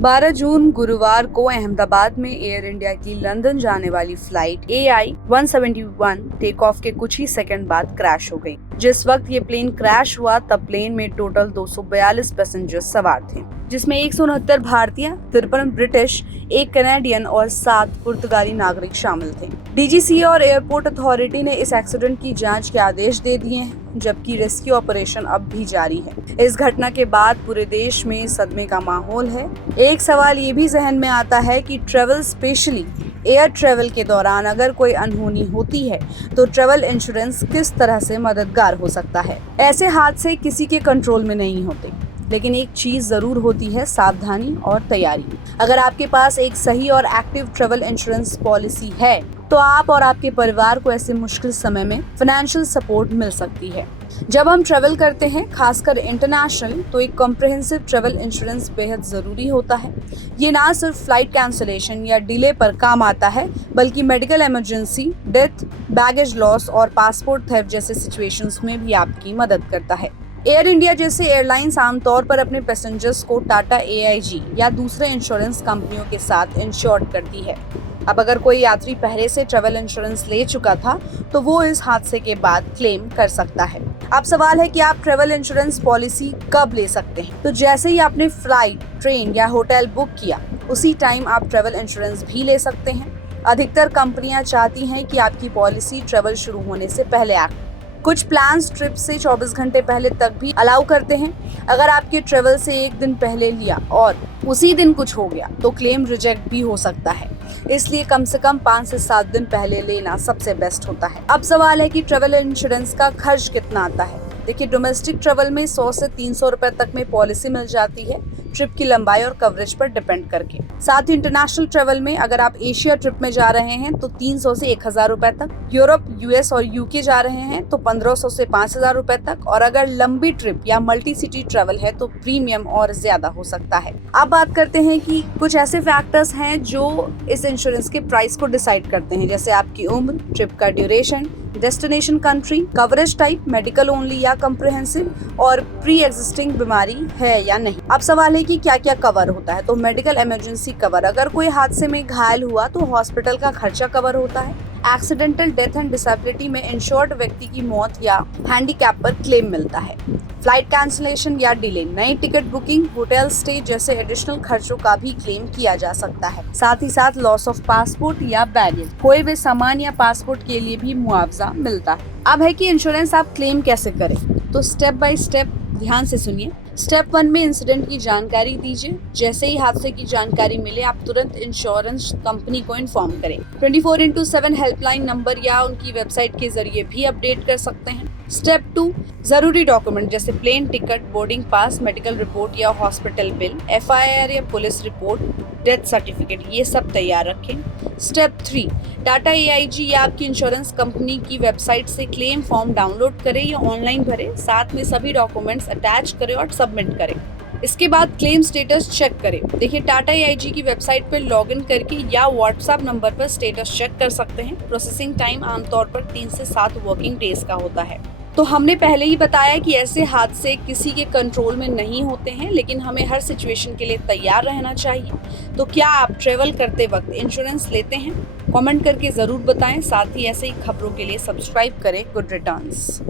12 जून गुरुवार को अहमदाबाद में एयर इंडिया की लंदन जाने वाली फ्लाइट AI-171 टेक ऑफ के कुछ ही सेकंड बाद क्रैश हो गई। जिस वक्त ये प्लेन क्रैश हुआ तब प्लेन में टोटल 242 पैसेंजर्स सवार थे, जिसमें 169 भारतीय, 53 ब्रिटिश, 1 कनाडियन और 7 पुर्तगाली नागरिक शामिल थे। DGCA और एयरपोर्ट अथॉरिटी ने इस एक्सीडेंट की जांच के आदेश दे दिए हैं, जबकि रेस्क्यू ऑपरेशन अब भी जारी है। इस घटना के बाद पूरे देश में सदमे का माहौल है। एक सवाल ये भी जहन में आता है कि ट्रेवल, स्पेशली एयर ट्रेवल के दौरान अगर कोई अनहोनी होती है तो ट्रेवल इंश्योरेंस किस तरह से मददगार हो सकता है। ऐसे हादसे किसी के कंट्रोल में नहीं होते, लेकिन एक चीज जरूर होती है, सावधानी और तैयारी। अगर आपके पास एक सही और एक्टिव ट्रेवल इंश्योरेंस पॉलिसी है तो आप और आपके परिवार को ऐसे मुश्किल समय में फाइनेंशियल सपोर्ट मिल सकती है। जब हम ट्रेवल करते हैं, खासकर इंटरनेशनल, तो एक कॉम्प्रिहेंसिव ट्रेवल इंश्योरेंस बेहद ज़रूरी होता है। ये ना सिर्फ फ्लाइट कैंसिलेशन या डिले पर काम आता है, बल्कि medical emergency, death, baggage loss और पासपोर्ट थेफ्ट जैसे सिचुएशंस में भी आपकी मदद करता है। एयर इंडिया जैसे एयरलाइंस आमतौर पर अपने पैसेंजर्स को टाटा AIG या दूसरे इंश्योरेंस कंपनियों के साथ इंश्योर्ड करती है। अब अगर कोई यात्री पहले से ट्रेवल इंश्योरेंस ले चुका था तो वो इस हादसे के बाद क्लेम कर सकता है। अब सवाल है कि आप ट्रेवल इंश्योरेंस पॉलिसी कब ले सकते हैं। तो जैसे ही आपने फ्लाइट, ट्रेन या होटल बुक किया, उसी टाइम आप ट्रेवल इंश्योरेंस भी ले सकते हैं। अधिकतर कंपनियां चाहती हैं कि आपकी पॉलिसी ट्रेवल शुरू होने से पहले एक्टिव। कुछ प्लान्स ट्रिप से 24 घंटे पहले तक भी अलाउ करते हैं। अगर आपके ट्रेवल से एक दिन पहले लिया और उसी दिन कुछ हो गया तो क्लेम रिजेक्ट भी हो सकता है, इसलिए कम से कम 5 से 7 दिन पहले लेना सबसे बेस्ट होता है। अब सवाल है कि ट्रेवल इंश्योरेंस का खर्च कितना आता है। देखिए, डोमेस्टिक ट्रेवल में 100 से 300 रुपए तक में पॉलिसी मिल जाती है, ट्रिप की लंबाई और कवरेज पर डिपेंड करके। साथ ही इंटरनेशनल ट्रेवल में अगर आप एशिया ट्रिप में जा रहे हैं तो 300 से 1000 रुपए तक, यूरोप, US और UK जा रहे हैं तो 1500 से 5000 रुपए तक, और अगर लंबी ट्रिप या मल्टी सिटी ट्रेवल है तो प्रीमियम और ज्यादा हो सकता है। अब बात करते हैं कि कुछ ऐसे फैक्टर्स हैं जो इस इंश्योरेंस के प्राइस को डिसाइड करते हैं, जैसे आपकी उम्र, ट्रिप का duration, destination country, coverage type, medical only या कॉम्प्रिहेंसिव, और प्री एग्जिस्टिंग बीमारी है या नहीं। अब सवाल है कि क्या क्या कवर होता है। तो मेडिकल इमरजेंसी कवर, अगर कोई हादसे में घायल हुआ तो हॉस्पिटल का खर्चा कवर होता है। एक्सीडेंटल डेथ एंड डिसेबिलिटी में इंश्योर्ड व्यक्ति की मौत या हैंडीकैप पर क्लेम मिलता है। फ्लाइट कैंसिलेशन या डिले, नई टिकट बुकिंग, होटल स्टे जैसे एडिशनल खर्चों का भी क्लेम किया जा सकता है। साथ ही साथ लॉस ऑफ पासपोर्ट या बैगेज, खोए हुए सामान या पासपोर्ट के लिए भी मुआवजा मिलता है। अब है कि इंश्योरेंस आप क्लेम कैसे करें, तो स्टेप बाय स्टेप ध्यान से सुनिए। स्टेप 1 में इंसिडेंट की जानकारी दीजिए। जैसे ही हादसे की जानकारी मिले आप तुरंत इंश्योरेंस कंपनी को इन्फॉर्म करें। 24/7 हेल्पलाइन नंबर या उनकी वेबसाइट के जरिए भी अपडेट कर सकते हैं। स्टेप 2, जरूरी डॉक्यूमेंट जैसे plane ticket, boarding pass, medical report या हॉस्पिटल बिल, FIR या पुलिस रिपोर्ट, डेथ सर्टिफिकेट, ये सब तैयार रखें। स्टेप 3, टाटा AIG या आपकी इंश्योरेंस कंपनी की वेबसाइट से क्लेम फॉर्म डाउनलोड करें या ऑनलाइन भरें, साथ में सभी डॉक्यूमेंट्स अटैच करें और सबमिट करें। इसके बाद क्लेम स्टेटस चेक करें। देखिए, टाटा AIG की वेबसाइट पर लॉगिन करके या व्हाट्सएप नंबर पर स्टेटस चेक कर सकते हैं। प्रोसेसिंग टाइम आमतौर पर 3 से 7 वर्किंग डेज का होता है। तो हमने पहले ही बताया कि ऐसे हादसे किसी के कंट्रोल में नहीं होते हैं, लेकिन हमें हर सिचुएशन के लिए तैयार रहना चाहिए। तो क्या आप ट्रेवल करते वक्त इंश्योरेंस लेते हैं? कमेंट करके ज़रूर बताएं। साथ ही ऐसे ही खबरों के लिए सब्सक्राइब करें गुड रिटर्न्स।